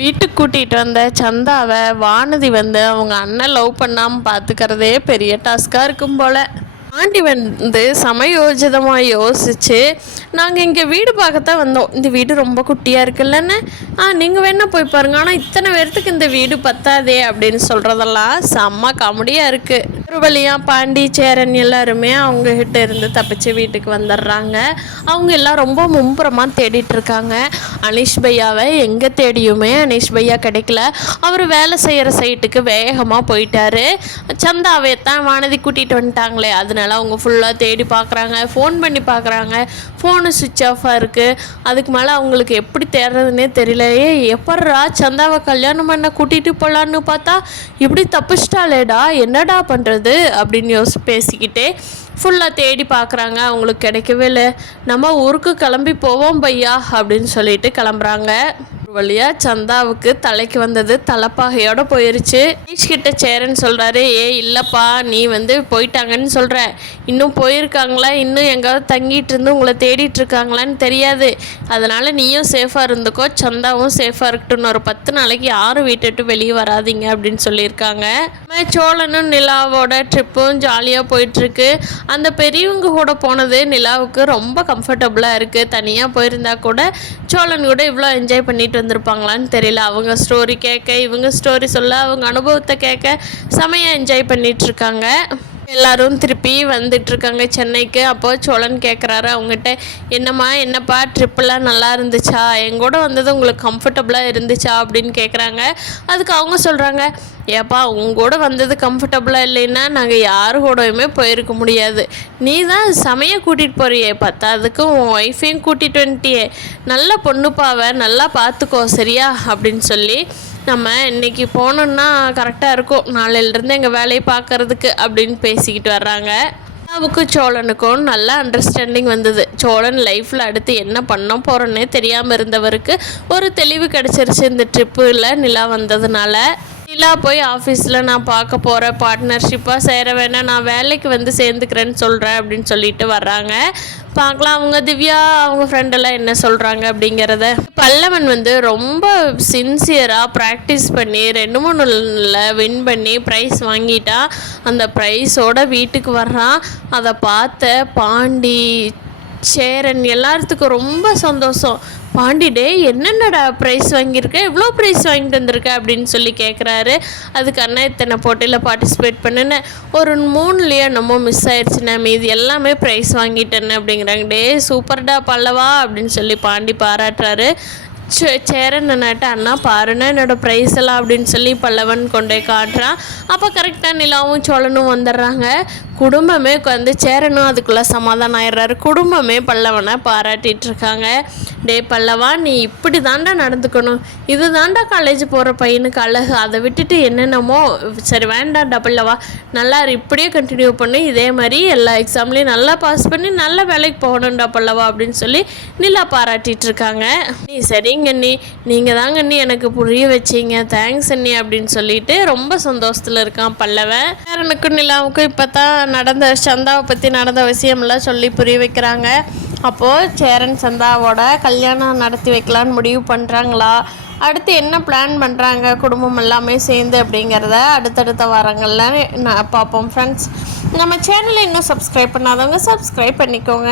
வீட்டுக்கு கூட்டிகிட்டு வந்த சந்தாவை வானதி வந்து அவங்க அண்ணன் லவ் பண்ணாமல் பார்த்துக்கிறதே பெரிய டாஸ்காக இருக்கும் போல். ஆண்டி வந்து சமயோஜிதமாக யோசிச்சு, நாங்கள் இங்கே வீடு பார்க்கத்தான் வந்தோம், இந்த வீடு ரொம்ப குட்டியாக இருக்குல்லன்னு. நீங்கள் வேணா போய் பாருங்க, ஆனால் இத்தனை பேர்த்துக்கு இந்த வீடு பத்தாதே அப்படின்னு சொல்கிறதெல்லாம் செம்ம காமெடியாக இருக்குது. ஒரு வழியாக பாண்டி சேரன் எல்லாருமே அவங்ககிட்ட இருந்து தப்பிச்சு வீட்டுக்கு வந்துடுறாங்க. அவங்க எல்லாம் ரொம்ப மும்புறமாக தேடிட்டு இருக்காங்க. அனீஷ் பையாவை எங்கே தேடியுமே அனீஷ் பையா கிடைக்கல. அவர் வேலை செய்கிற சைட்டுக்கு வேகமாக போயிட்டாரு. சந்தாவை தான் வானதி கூட்டிகிட்டு வந்துட்டாங்களே, அதனால அவங்க ஃபுல்லாக தேடி பார்க்குறாங்க, ஃபோன் பண்ணி பார்க்குறாங்க. ஃபோனு சுவிட்ச் ஆஃபாக இருக்குது. அதுக்கு மேலே அவங்களுக்கு எப்படி தேடுறதுன்னே தெரியலையே. எப்பட்றா சந்தாவை கல்யாணம் பண்ண கூட்டிகிட்டு போகலான்னு பார்த்தா இப்படி தப்பிச்சிட்டாலேடா, என்னடா பண்ணுறது அப்படின்னு பேசிக்கிட்டே ஃபுல்லாக தேடி பார்க்குறாங்க. அவங்களுக்கு கிடைக்கவே இல்லை. நம்ம ஊருக்கு கிளம்பி போவோம் பையா அப்படின்னு சொல்லிட்டு கிளம்புறாங்க. வழியாக சந்தாவுக்கு தலைக்கு வந்தது தலைப்பாகையோடு போயிருச்சு. கிட்ட சேரன் சொல்கிறாரு, இல்லைப்பா நீ வந்து போயிட்டாங்கன்னு சொல்கிற, இன்னும் போயிருக்காங்களா, இன்னும் எங்காவது தங்கிட்டு இருந்து உங்களை தேடிட்டு இருக்காங்களான்னு தெரியாது, அதனால் நீயும் சேஃபாக இருந்துக்கோ, சந்தாவும் சேஃபாக இருக்கட்டும், ஒரு 10 நாளைக்கு யாரும் வீட்டுட்டு வெளியே வராதிங்க அப்படின்னு சொல்லியிருக்காங்க. சோழனும் நிலாவோட ட்ரிப்பும் ஜாலியாக போயிட்டுருக்கு. அந்த பெரியவங்க கூட போனது நிலாவுக்கு ரொம்ப கம்ஃபர்டபுளாக இருக்குது. தனியாக போயிருந்தா கூட சோழன் கூட இவ்வளோ என்ஜாய் பண்ணிட்டு வந்திருப்பாங்களான்னு தெரியல. அவங்க ஸ்டோரி கேட்க, இவங்க ஸ்டோரி சொல்ல, அவங்க அனுபவத்தை கேட்க செமையாக என்ஜாய் பண்ணிகிட்ருக்காங்க. எல்லோரும் திருப்பி வந்துட்டுருக்காங்க சென்னைக்கு. அப்போது சோழன் கேட்குறாரு அவங்ககிட்ட, என்னப்பா ட்ரிப்பெல்லாம் நல்லா இருந்துச்சா, எங்கூட வந்தது உங்களுக்கு கம்ஃபர்டபுளாக இருந்துச்சா அப்படின்னு கேட்குறாங்க. அதுக்கு அவங்க சொல்கிறாங்க, ஏப்பா உங்கூட வந்தது கம்ஃபர்டபுளாக இல்லைன்னா நாங்கள் யாரு கூடயுமே போயிருக்க முடியாது, நீ தான் செமையாக கூட்டிகிட்டு போறியே, பத்தாதுக்கு உன் ஒய்ஃபையும் கூட்டிகிட்டு வந்துட்டியே, நல்ல பொண்ணுப்பாவை நல்லா பார்த்துக்கோ சரியா அப்படின்னு சொல்லி, நம்ம இன்றைக்கி போனோன்னா கரெக்டாக இருக்கும், நாளையிலேருந்து எங்கள் வேலையை பார்க்குறதுக்கு அப்படின்னு பேசிக்கிட்டு வர்றாங்க. நிலாவுக்கும் சோழனுக்கும் நல்ல அண்டர்ஸ்டாண்டிங் வந்தது. சோழன் லைஃப்பில் அடுத்து என்ன பண்ண போகிறோன்னே தெரியாமல் இருந்தவருக்கு ஒரு தெளிவு கிடச்சிருச்சு இந்த ட்ரிப்பில் நிலா வந்ததுனால. நிலா போய் ஆஃபீஸில் நான் பார்க்க போகிறேன், பார்ட்னர்ஷிப்பாக சேர வேணாம், நான் வேலைக்கு வந்து சேர்ந்துக்கிறேன்னு சொல்கிறேன் அப்படின்னு சொல்லிட்டு வர்றாங்க. பார்க்கலாம் அவங்க திவ்யா அவங்க ஃப்ரெண்டெல்லாம் என்ன சொல்கிறாங்க அப்படிங்கிறத. பல்லவன் வந்து ரொம்ப சின்சியராக ப்ராக்டிஸ் பண்ணி 2-3 வின் பண்ணி ப்ரைஸ் வாங்கிட்டா. அந்த ப்ரைஸோட வீட்டுக்கு வர்றான். அதை பார்த்த பாண்டி சேரன் எல்லாத்துக்கும் ரொம்ப சந்தோஷம். பாண்டி டே என்னென்னடா ப்ரைஸ் வாங்கியிருக்க, எவ்வளோ ப்ரைஸ் வாங்கிட்டு வந்திருக்க அப்படின்னு சொல்லி கேட்குறாரு. அதுக்கு அண்ணா இத்தனை போட்டியில் பார்ட்டிசிபேட் பண்ணுன்னு ஒரு 3 என்னமோ மிஸ் ஆயிடுச்சுண்ணே, மீது எல்லாமே ப்ரைஸ் வாங்கிட்டேன்னு அப்படிங்கிறாங்க. டே சூப்பர்டா பல்லவா அப்படின்னு சொல்லி பாண்டி பாராட்டுறாரு. சேரன் நன்னாட்ட, அண்ணா பாருன்னா என்னோடய ப்ரைஸ் எல்லாம் அப்படின்னு சொல்லி பல்லவன் கொண்டே காட்டுறான். அப்போ கரெக்டாக நிலாவும் சோழனும் வந்துடுறாங்க. குடும்பமே வந்து சேரனும் அதுக்குள்ளே சமாதானம் ஆயிடுறாரு. குடும்பமே பல்லவனை பாராட்டிகிட்ருக்காங்க. டே பல்லவா நீ இப்படி தாண்டா நடந்துக்கணும், இது தாண்டா காலேஜ் போகிற பையனுக்கு அழகு, அதை விட்டுட்டு என்னென்னமோ சரி வேண்டாம்டா பல்லவா, நல்லா இப்படியே கண்டினியூ பண்ணி இதே மாதிரி எல்லா எக்ஸாம்லேயும் நல்லா பாஸ் பண்ணி நல்ல வேலைக்கு போகணும்டா பல்லவா அப்படின்னு சொல்லி நிலா பாராட்டிகிட்ருக்காங்க. நீ சரிங்க அண்ணி, நீங்கள் தாங்க அண்ணி எனக்கு புரிய வச்சிங்க, தேங்க்ஸ் அண்ணி அப்படின்னு சொல்லிட்டு ரொம்ப சந்தோஷத்தில் இருக்கான் பல்லவன். சேரனுக்கும் நிலாவுக்கும் இப்போ தான் நடந்த சந்தாவை பற்றி நடந்த விஷயமெல்லாம் சொல்லி புரிய வைக்கிறாங்க. அப்போது சேரன் சந்தாவோட கல்யாணம் நடத்தி வைக்கலான்னு முடிவு பண்ணுறாங்களா, அடுத்து என்ன பிளான் பண்ணுறாங்க குடும்பம் எல்லாமே சேர்ந்து அப்படிங்கிறத அடுத்தடுத்த வாரங்களில் பார்ப்போம் ஃப்ரெண்ட்ஸ். நம்ம சேனலை இன்னும் சப்ஸ்கிரைப் பண்ணாதவங்க சப்ஸ்கிரைப் பண்ணிக்கோங்க.